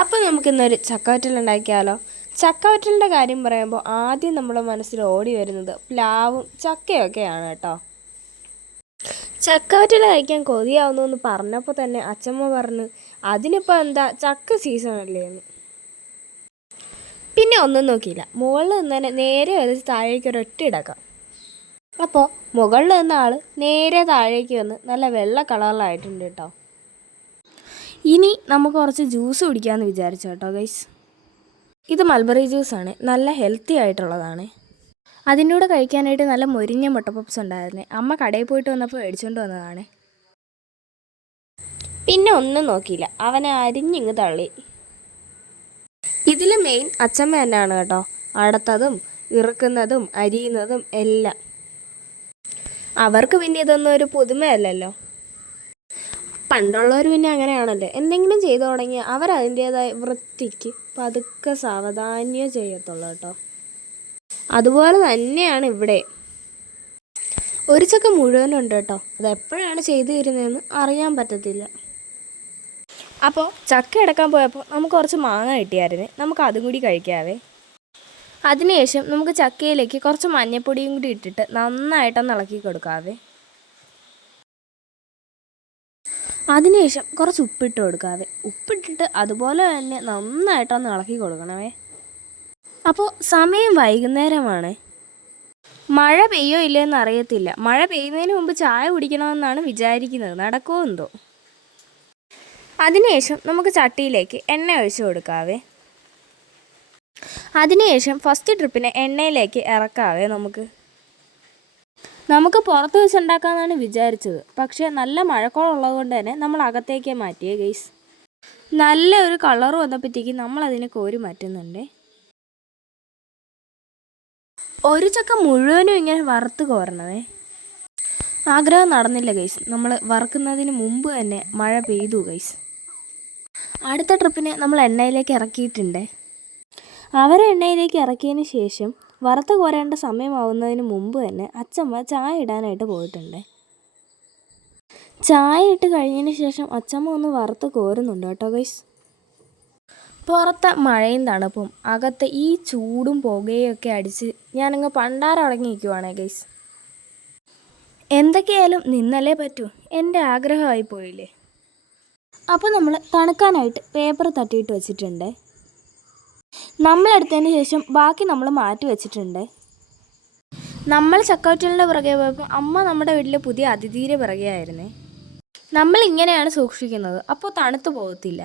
അപ്പോൾ നമുക്കിന്നൊരു ചക്കവറ്റൽ ഉണ്ടാക്കിയാലോ? ചക്കവറ്റലിൻ്റെ കാര്യം പറയുമ്പോൾ ആദ്യം നമ്മുടെ മനസ്സിൽ ഓടി വരുന്നത് പ്ലാവും ചക്കയൊക്കെയാണ് കേട്ടോ. ചക്കവറ്റൽ കഴിക്കാൻ കൊതിയാവുന്നു എന്ന് പറഞ്ഞപ്പോൾ തന്നെ അച്ചമ്മ പറഞ്ഞു, അതിനിപ്പോൾ എന്താ, ചക്ക സീസണല്ലേ എന്ന്. പിന്നെ ഒന്നും നോക്കിയില്ല, മുകളിൽ നിന്ന് നേരെ വലിച്ച് താഴേക്ക് ഒരൊറ്റ ഇടക്കാം. അപ്പോൾ മുകളിൽ നിന്ന ആൾ നേരെ താഴേക്ക് വന്ന് നല്ല വെള്ള കളറിലായിട്ടുണ്ട് കേട്ടോ. ഇനി നമുക്ക് കുറച്ച് ജ്യൂസ് കുടിക്കാമെന്ന് വിചാരിച്ചു കേട്ടോ ഗൈസ്. ഇത് മൽബറി ജ്യൂസാണ്, നല്ല ഹെൽത്തി ആയിട്ടുള്ളതാണ്. അതിൻ്റെ കൂടെ കഴിക്കാനായിട്ട് നല്ല മൊരിഞ്ഞ മുട്ട പപ്സ് ഉണ്ടായിരുന്നേ. അമ്മ കടയിൽ പോയിട്ട് വന്നപ്പോൾ മേടിച്ചുകൊണ്ട് വന്നതാണ്. പിന്നെ ഒന്നും നോക്കിയില്ല, അവനെ അരിഞ്ഞിങ്ങ് തള്ളി. ഇതിൽ മെയിൻ അച്ചമ്മ തന്നെയാണ് കേട്ടോ, അടത്തതും ഇറുക്കുന്നതും അരിയുന്നതും എല്ലാം. അവർക്ക് പിന്നെ ഇതൊന്നും ഒരു പുതുമയല്ലല്ലോ. പണ്ടുള്ളവർ പിന്നെ അങ്ങനെയാണല്ലോ, എന്തെങ്കിലും ചെയ്തു തുടങ്ങിയാൽ അവരതിൻ്റേതായ വൃത്തിക്ക് പതുക്കെ സാവധാനം ചെയ്യത്തുള്ളൂ കേട്ടോ. അതുപോലെ തന്നെയാണ് ഇവിടെ. ഒരു ചക്ക മുഴുവനുണ്ട് കേട്ടോ, അതെപ്പോഴാണ് ചെയ്തു തരുന്നതെന്ന് അറിയാൻ പറ്റത്തില്ല. അപ്പോൾ ചക്ക എടുക്കാൻ പോയപ്പോൾ നമുക്ക് കുറച്ച് മാങ്ങ കിട്ടിയായിരുന്നേ, നമുക്ക് അതും കൂടി കഴിക്കാവേ. അതിനുശേഷം നമുക്ക് ചക്കയിലേക്ക് കുറച്ച് മഞ്ഞൾപ്പൊടിയും കൂടി ഇട്ടിട്ട് നന്നായിട്ടൊന്ന് ഇളക്കി കൊടുക്കാവേ. അതിനുശേഷം കുറച്ച് ഉപ്പിട്ട് കൊടുക്കാവേ. ഉപ്പിട്ടിട്ട് അതുപോലെ തന്നെ നന്നായിട്ടൊന്ന് ഇളക്കി കൊടുക്കണവേ. അപ്പോൾ സമയം വൈകുന്നേരമാണ്. മഴ പെയ്യോ ഇല്ലയെന്ന് അറിയത്തില്ല. മഴ പെയ്യുന്നതിന് മുമ്പ് ചായ കുടിക്കണമെന്നാണ് വിചാരിക്കുന്നത്, നടക്കുമോ എന്തോ. അതിനുശേഷം നമുക്ക് ചട്ടിയിലേക്ക് എണ്ണ ഒഴിച്ച് കൊടുക്കാവേ. അതിനുശേഷം ഫസ്റ്റ് ട്രിപ്പിനെ എണ്ണയിലേക്ക് ഇറക്കാവേ. നമുക്ക് പുറത്ത് വെച്ചുണ്ടാക്കാമെന്നാണ് വിചാരിച്ചത്, പക്ഷേ നല്ല മഴക്കോളുള്ളത് കൊണ്ട് തന്നെ നമ്മൾ അകത്തേക്ക് മാറ്റിയേ ഗൈസ്. നല്ല ഒരു കളർ വന്നപ്പോഴത്തേക്ക് നമ്മളതിനെ കോരി മാറ്റുന്നുണ്ട്. ഒരു ചക്ക മുഴുവനും ഇങ്ങനെ വറുത്ത് കോരണമേ. ആഗ്രഹം നടന്നില്ല ഗൈസ്, നമ്മൾ വറുക്കുന്നതിന് മുമ്പ് തന്നെ മഴ പെയ്തു ഗൈസ്. അടുത്ത ട്രിപ്പിനെ നമ്മൾ എണ്ണയിലേക്ക് ഇറക്കിയിട്ടുണ്ട്. അവരെ എണ്ണയിലേക്ക് ഇറക്കിയതിന് ശേഷം വറുത്ത് കോരേണ്ട സമയമാവുന്നതിന് മുമ്പ് തന്നെ അച്ചമ്മ ചായ ഇടാനായിട്ട് പോയിട്ടുണ്ട്. ചായ ഇട്ട് കഴിഞ്ഞതിന് ശേഷം അച്ചമ്മ ഒന്ന് വറുത്ത് കോരുന്നുണ്ട് കേട്ടോ ഗൈസ്. പുറത്തെ മഴയും തണുപ്പും അകത്തെ ഈ ചൂടും പുകയൊക്കെ അടിച്ച് ഞാനങ്ങ് പണ്ടാരടങ്ങി നിൽക്കുവാണേ ഗൈസ്. എന്തൊക്കെയായാലും നിന്നല്ലേ പറ്റൂ, എൻ്റെ ആഗ്രഹമായി പോയില്ലേ. അപ്പോൾ നമ്മൾ തണുക്കാനായിട്ട് പേപ്പർ തട്ടിയിട്ട് വെച്ചിട്ടുണ്ട്. നമ്മളെടുത്തതിന് ശേഷം ബാക്കി നമ്മൾ മാറ്റി വെച്ചിട്ടുണ്ട്. നമ്മൾ ചക്കവറ്റലിൻ്റെ പുറകെ പോയപ്പോൾ അമ്മ നമ്മുടെ വീട്ടിലെ പുതിയ അതിഥിയുടെ പുറകെ ആയിരുന്നേ. നമ്മളിങ്ങനെയാണ് സൂക്ഷിക്കുന്നത്, അപ്പോൾ തണുത്ത് പോകത്തില്ല.